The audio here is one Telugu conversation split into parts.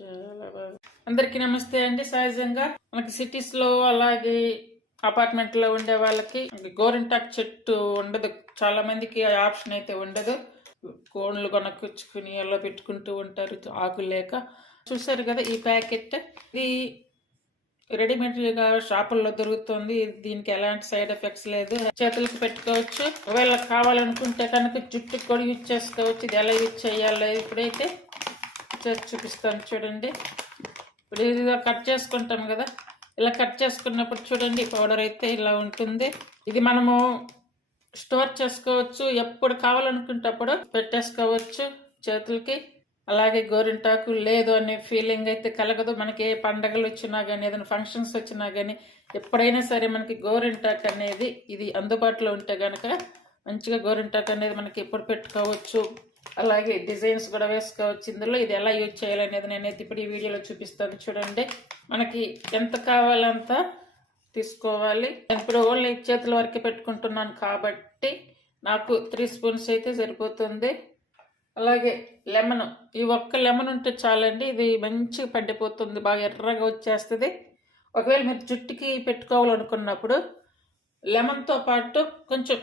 చాలా బాగా. అందరికీ నమస్తే అండి. సహజంగా మనకి సిటీస్ లో అలాగే అపార్ట్మెంట్ లో ఉండే వాళ్ళకి గోరింటాకు చెట్టు ఉండదు. చాలా మందికి ఆ ఆప్షన్ అయితే ఉండదు. కోన్లు కొనకొచ్చుకుని అలా పెట్టుకుంటూ ఉంటారు ఆకులు లేక. చూసారు కదా ఈ ప్యాకెట్, ఇది రెడీమేడ్ గా షాపుల్లో దొరుకుతుంది. దీనికి ఎలాంటి సైడ్ ఎఫెక్ట్స్ లేదు. చేతులకు పెట్టుకోవచ్చు. ఒకవేళ కావాలనుకుంటే కనుక జుట్టుకు కూడా యూజ్ చేసుకోవచ్చు. ఇది ఎలా యూజ్ చేయాలో ఇప్పుడైతే చేసి చూపిస్తాను చూడండి. ఇప్పుడు ఇది కట్ చేసుకుంటాం కదా, ఇలా కట్ చేసుకున్నప్పుడు చూడండి పౌడర్ అయితే ఇలా ఉంటుంది. ఇది మనము స్టోర్ చేసుకోవచ్చు. ఎప్పుడు కావాలనుకుంటే అప్పుడు పెట్టేసుకోవచ్చు చేతులకి. అలాగే గోరింటాకు లేదు అనే ఫీలింగ్ అయితే కలగదు. మనకి ఏ పండగలు వచ్చినా కానీ, ఏదైనా ఫంక్షన్స్ వచ్చినా కానీ, ఎప్పుడైనా సరే మనకి గోరింటాకు అనేది ఇది అందుబాటులో ఉంటే కనుక మంచిగా గోరింటాకు అనేది మనకి ఎప్పుడు పెట్టుకోవచ్చు. అలాగే డిజైన్స్ కూడా వేసుకోవచ్చు ఇందులో. ఇది ఎలా యూజ్ చేయాలనేది నేనైతే ఇప్పుడు ఈ వీడియోలో చూపిస్తాను చూడండి. మనకి ఎంత కావాలంత తీసుకోవాలి. ఇప్పుడు ఓన్లీ చేతుల వరకే పెట్టుకుంటున్నాను కాబట్టి నాకు 3 స్పూన్స్ అయితే సరిపోతుంది. అలాగే లెమన్, ఈ ఒక్క లెమన్ ఉంటే చాలండి. ఇది మంచిగా పండిపోతుంది, బాగా ఎర్రగా వచ్చేస్తుంది. ఒకవేళ మీరు జుట్టుకి పెట్టుకోవాలనుకున్నప్పుడు లెమన్తో పాటు కొంచెం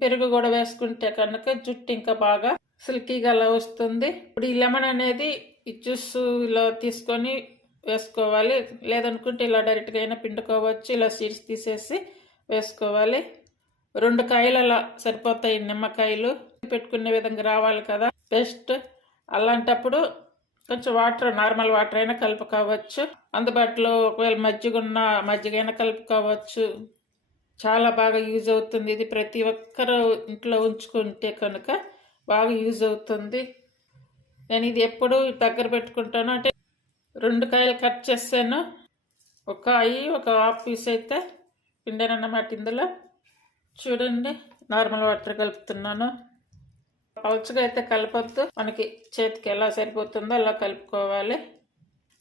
పెరుగు కూడా వేసుకుంటే కనుక జుట్టు ఇంకా బాగా సిల్కీగా అలా వస్తుంది. ఇప్పుడు ఈ లెమన్ అనేది ఈ జ్యూస్ ఇలా తీసుకొని వేసుకోవాలి. లేదనుకుంటే ఇలా డైరెక్ట్గా అయినా పిండుకోవచ్చు. ఇలా సీడ్స్ తీసేసి వేసుకోవాలి. 2 కాయలు అలా సరిపోతాయి. నిమ్మకాయలు పెట్టుకునే విధంగా రావాలి కదా పేస్ట్. అలాంటప్పుడు కొంచెం వాటర్, నార్మల్ వాటర్ అయినా కలుపుకోవచ్చు. అందుబాటులో ఒకవేళ మజ్జిగ అయినా కలుపుకోవచ్చు. చాలా బాగా యూజ్ అవుతుంది. ఇది ప్రతి ఒక్కరు ఇంట్లో ఉంచుకుంటే కనుక బాగా యూజ్ అవుతుంది. నేను ఇది ఎప్పుడు దగ్గర పెట్టుకుంటాను. అంటే 2 కాయలు కట్ చేస్తాను. ఒక హాఫ్ పీస్ అయితే పిండాను అన్నమాట. ఇందులో చూడండి నార్మల్ వాటర్ కలుపుతున్నాను. పలుచగా అయితే కలపొద్దు. మనకి చేతికి ఎలా సరిపోతుందో అలా కలుపుకోవాలి.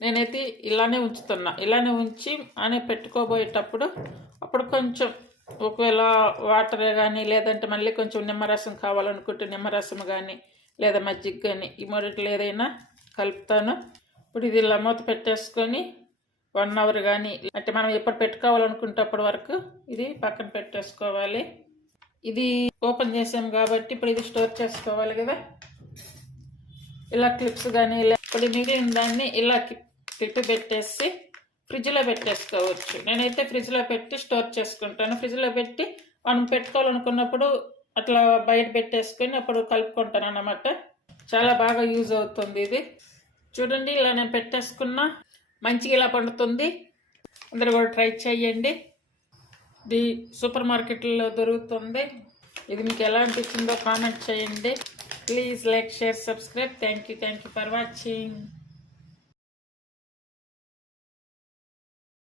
నేనైతే ఇలానే ఉంచుతున్నా. ఇలానే ఉంచి పెట్టుకోబోయేటప్పుడు అప్పుడు కొంచెం ఒకవేళ వాటర్ కానీ, లేదంటే మళ్ళీ కొంచెం నిమ్మరసం కావాలనుకుంటే నిమ్మరసం కానీ, లేదా మజ్జిగ కానీ, ఈ మూడిట్లో ఏదైనా కలుపుతాను. ఇప్పుడు ఇది ఇలా మూత పెట్టేసుకొని 1 అవర్ కానీ, అంటే మనం ఎప్పుడు పెట్టుకోవాలనుకుంటే అప్పటి వరకు ఇది పక్కన పెట్టేసుకోవాలి. ఇది ఓపెన్ చేసాం కాబట్టి ఇప్పుడు ఇది స్టోర్ చేసుకోవాలి కదా. ఇలా క్లిప్స్ కానీ, ఇప్పుడు మిగిలిన దాన్ని ఇలా క్లిప్ పెట్టేసి ఫ్రిడ్జ్లో పెట్టేసుకోవచ్చు. నేనైతే ఫ్రిడ్జ్లో పెట్టి స్టోర్ చేసుకుంటాను. ఫ్రిడ్జ్లో పెట్టి మనం పెట్టుకోవాలనుకున్నప్పుడు అట్లా బయట పెట్టేసుకొని అప్పుడు కలుపుకుంటాను అన్నమాట. చాలా బాగా యూజ్ అవుతుంది ఇది. చూడండి ఇలా నేను పెట్టేసుకున్నా, మంచిగా ఇలా పండుతుంది. అందరూ కూడా ట్రై చేయండి. ఇది సూపర్ మార్కెట్లో దొరుకుతుంది. ఇది మీకు ఎలా అనిపించిందో కామెంట్ చేయండి. Please like, share, subscribe. Thank you for watching.